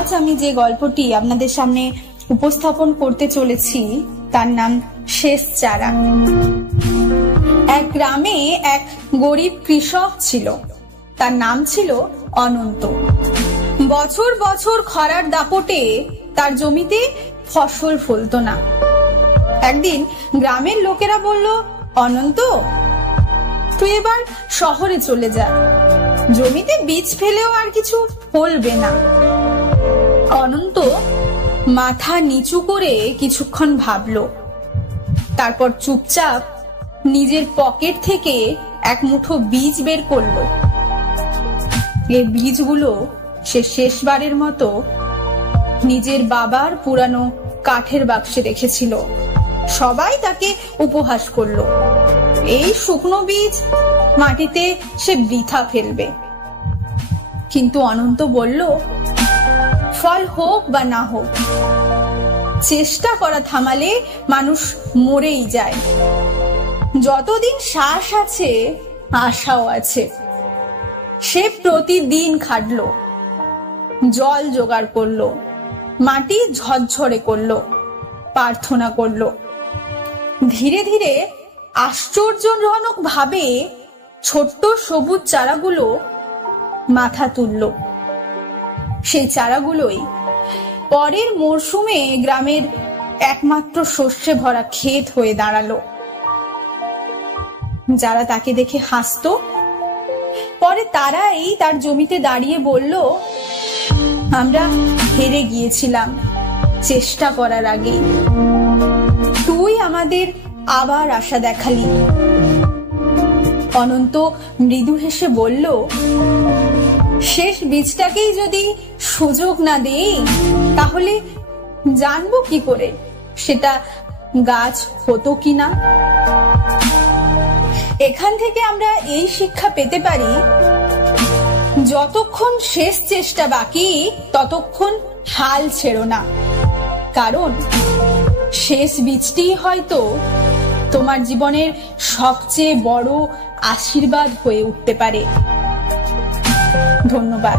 আজ আমি যে গল্পটি আপনাদের সামনে উপস্থাপন করতে চলেছি তার নাম শেষ চারা। এক গ্রামে এক গরিব কৃষক ছিল, তার নাম ছিল অনন্ত। বছর বছর খরার দাপটে তার জমিতে ফসল ফলতো না। একদিন গ্রামের লোকেরা বলল, অনন্ত, তুই এবার শহরে চলে যা, জমিতে বীজ ফেলেও আর কিছু ফলবে না। অনন্ত মাথা নিচু করে কিছুক্ষণ ভাবলো, তারপর চুপচাপ নিজের পকেট থেকে এক মুঠো বীজ বের করলো। এই বীজগুলো সে শেষবারের মতো নিজের বাবার পুরানো কাঠের বাক্সে রেখেছিল। সবাই তাকে উপহাস করলো, এই শুকনো বীজ মাটিতে সে বৃথা ফেলবে। কিন্তু অনন্ত বলল, ফল হোক বা না হোক, চেষ্টা করা থামালে মানুষ মরেই যায়। যতদিন শ্বাস আছে আশাও আছে। সে প্রতিদিন খাটলো, জল জোগাড় করলো, মাটি ঝরঝরে করলো, প্রার্থনা করলো। ধীরে ধীরে আশ্চর্যজনক ভাবে ছোট্ট সবুজ চারাগুলো মাথা তুললো। সেই চারাগুলোই পরের মরশুমে গ্রামের একমাত্র শস্যে ভরা ক্ষেত হয়ে দাঁড়ালো। যারা তাকে দেখে হাসতো, পরে তারাই তার জমিতে দাঁড়িয়ে বলল, আমরা হেরে গিয়েছিলাম চেষ্টা করার আগে, তুই আমাদের আবার আশা দেখালি। অনন্ত মৃদু হেসে বলল, শেষ বীজটাকেই যদি সুযোগ না দেই, তাহলে জানবো কি করে সেটা গাছ হতো কিনা। এখান থেকে আমরা এই শিক্ষা পেতে পারি, যতক্ষণ শেষ চেষ্টা বাকি ততক্ষণ হাল ছেড়ো না, কারণ শেষ বীজটি হয়তো তোমার জীবনের সবচেয়ে বড় আশীর্বাদ হয়ে উঠতে পারে। ধন্যবাদ।